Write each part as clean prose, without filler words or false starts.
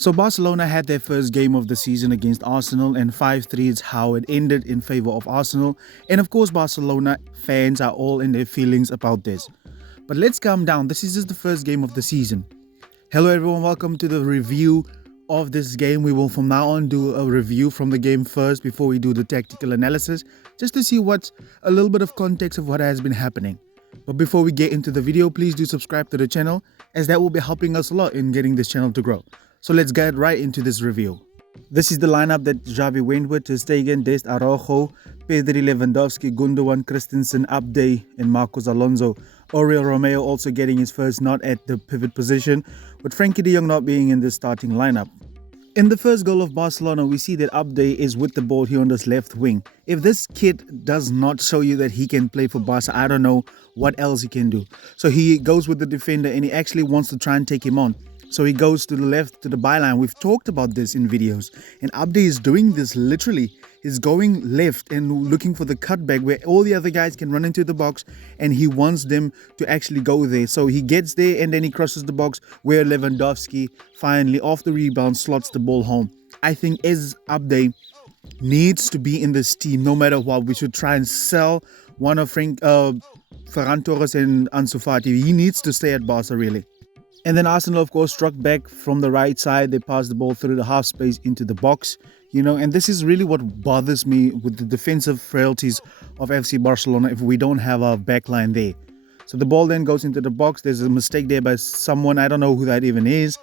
So Barcelona had their first game of the season against Arsenal, and 5-3 is how it ended in favor of Arsenal. And of course, Barcelona fans are all in their feelings about this. But let's calm down. This is just the first game of the season. Hello everyone, welcome to the review of this game. We will from now on do a review from the game first before we do the tactical analysis, just to see what's a little bit of context of what has been happening. But before we get into the video, please do subscribe to the channel, as that will be helping us a lot in getting this channel to grow. So let's get right into this review. This is the lineup that Xavi went with: Ter Stegen, Dest, Araujo, Pedri, Lewandowski, Gundogan, Christensen, Abde, and Marcos Alonso. Oriol Romeo also getting his first nod at the pivot position, with Frankie de Jong not being in the starting lineup. In the first goal of Barcelona, we see that Abde is with the ball here on this left wing. If this kid does not show you that he can play for Barca, I don't know what else he can do. So he goes with the defender and he actually wants to try and take him on. So he goes to the left, to the byline. We've talked about this in videos. And Abde is doing this literally. He's going left and looking for the cutback where all the other guys can run into the box, and he wants them to actually go there. So he gets there and then he crosses the box where Lewandowski finally, off the rebound, slots the ball home. I think as Abde needs to be in this team no matter what. We should try and sell one of Ferran Torres and Ansu Fati. He needs to stay at Barca really. And then Arsenal, of course, struck back from the right side. They passed the ball through the half space into the box, and this is really what bothers me with the defensive frailties of FC Barcelona if we don't have our back line there. So the ball then goes into the box. There's a mistake there by someone. I don't know who that even is.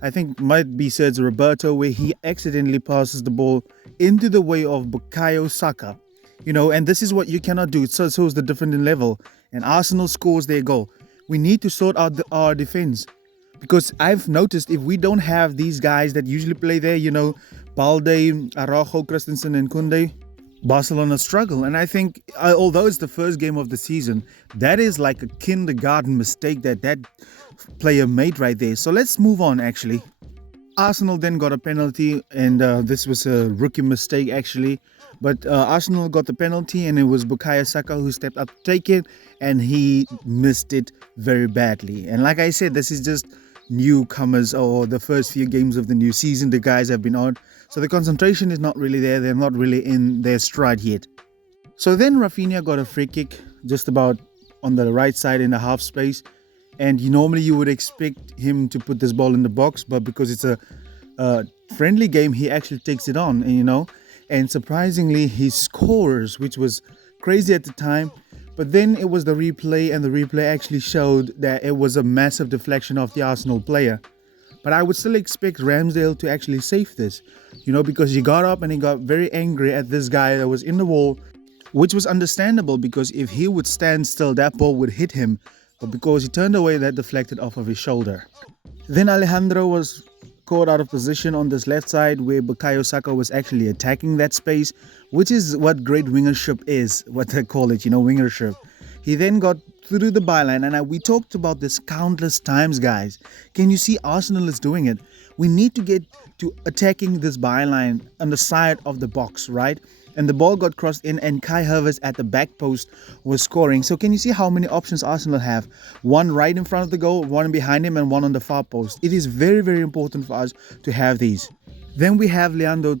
I think might be Sergio Roberto, where he accidentally passes the ball into the way of Bukayo Saka. And this is what you cannot do. It shows the difference in level. And Arsenal scores their goal. We need to sort out our defense. Because I've noticed if we don't have these guys that usually play there, Balde, Araujo, Christensen and Koundé, Barcelona struggle. And I think, although it's the first game of the season, that is like a kindergarten mistake that player made right there. So let's move on actually. Arsenal then got a penalty, and this was a rookie mistake actually. But Arsenal got the penalty, and it was Bukayo Saka who stepped up to take it, and he missed it very badly. And like I said, this is just newcomers or the first few games of the new season. The guys have been on, so the concentration is not really there. They're not really in their stride yet. So then Rafinha got a free kick just about on the right side in the half space, and normally you would expect him to put this ball in the box, but because it's a friendly game, he actually takes it on, and surprisingly he scores, which was crazy at the time. But then it was the replay, and the replay actually showed that it was a massive deflection of the Arsenal player. But I would still expect Ramsdale to actually save this, because he got up and he got very angry at this guy that was in the wall, which was understandable because if he would stand still, that ball would hit him. But because he turned away, that deflected off of his shoulder. Then Alejandro was caught out of position on this left side where Bukayo Saka was actually attacking that space, which is what great wingership is, what they call it, wingership. He then got through the byline, and we talked about this countless times, guys. Can you see Arsenal is doing it? We need to get to attacking this byline on the side of the box, right? And the ball got crossed in, and Kai Havertz at the back post was scoring. So can you see how many options Arsenal have? One right in front of the goal, one behind him, and one on the far post. It is very, very important for us to have these. Then we have Leandro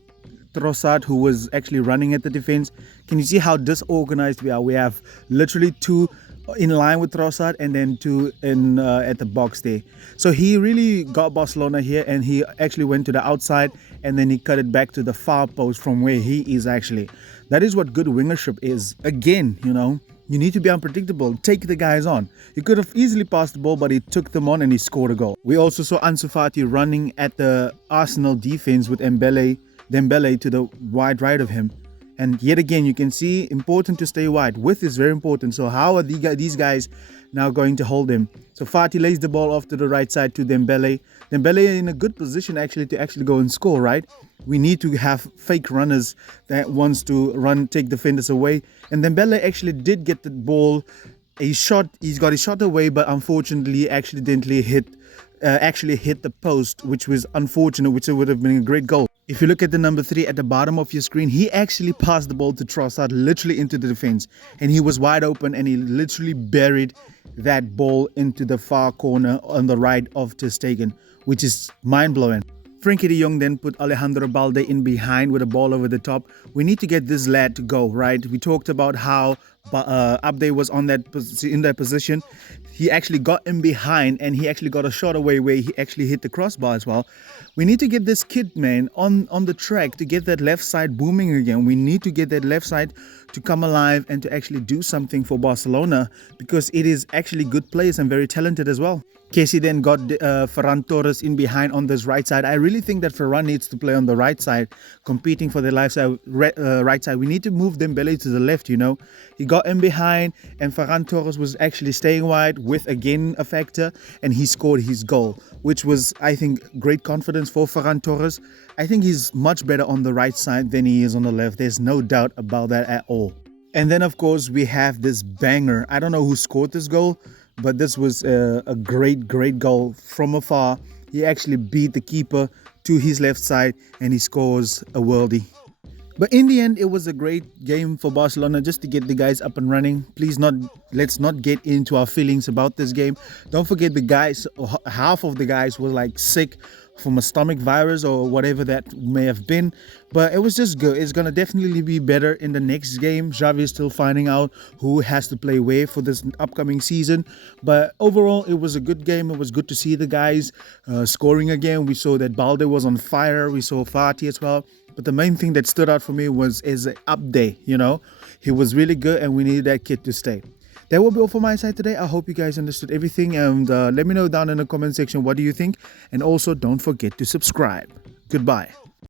Trossard, who was actually running at the defense. Can you see how disorganized we are? We have literally two in line with Trossard and then two in at the box there. So he really got Barcelona here, and he actually went to the outside and then he cut it back to the far post from where he is actually. That is what good wingership is. Again, you need to be unpredictable. Take the guys on. He could have easily passed the ball, but he took them on and he scored a goal. We also saw Ansu Fati running at the Arsenal defense with Dembele to the wide right of him. And yet again, you can see important to stay wide. Width is very important. So how are these guys now going to hold him? So Fati lays the ball off to the right side to Dembele. Dembele in a good position actually to go and score, right? We need to have fake runners that wants to take defenders away. And Dembele actually did get the ball. He's got his shot away, but unfortunately accidentally hit the post, which was unfortunate, which would have been a great goal. If you look at the number 3 at the bottom of your screen, he actually passed the ball to Trossard literally into the defense, and he was wide open, and he literally buried that ball into the far corner on the right of Ter Stegen, which is mind-blowing. Frankie de Jong then put Alejandro Balde in behind with a ball over the top. We need to get this lad to go, right? We talked about how Abde was in that position. He actually got in behind and he actually got a shot away where he actually hit the crossbar as well. We need to get this kid, man, on the track to get that left side booming again. We need to get that left side to come alive and to actually do something for Barcelona because it is actually good players and very talented as well. Casey then got Ferran Torres in behind on this right side. I really think that Ferran needs to play on the right side, competing for the right side. We need to move Dembele to the left, you know. He got in behind and Ferran Torres was actually staying wide with, again, a factor, and he scored his goal, which was, I think, great confidence for Ferran Torres. I think he's much better on the right side than he is on the left. There's no doubt about that at all. And then, of course, we have this banger. I don't know who scored this goal, but this was a great goal from afar. He actually beat the keeper to his left side and he scores a worldie. But in the end, it was a great game for Barcelona just to get the guys up and running. Let's not get into our feelings about this game. Don't forget the guys, half of the guys were like sick from a stomach virus or whatever that may have been. But it was just good. It's going to definitely be better in the next game. Xavi is still finding out who has to play where for this upcoming season. But overall, it was a good game. It was good to see the guys scoring again. We saw that Balde was on fire. We saw Fati as well. But the main thing that stood out for me was his update, you know. He was really good and we needed that kid to stay. That will be all from my side today. I hope you guys understood everything and let me know down in the comment section what do you think. And also don't forget to subscribe. Goodbye.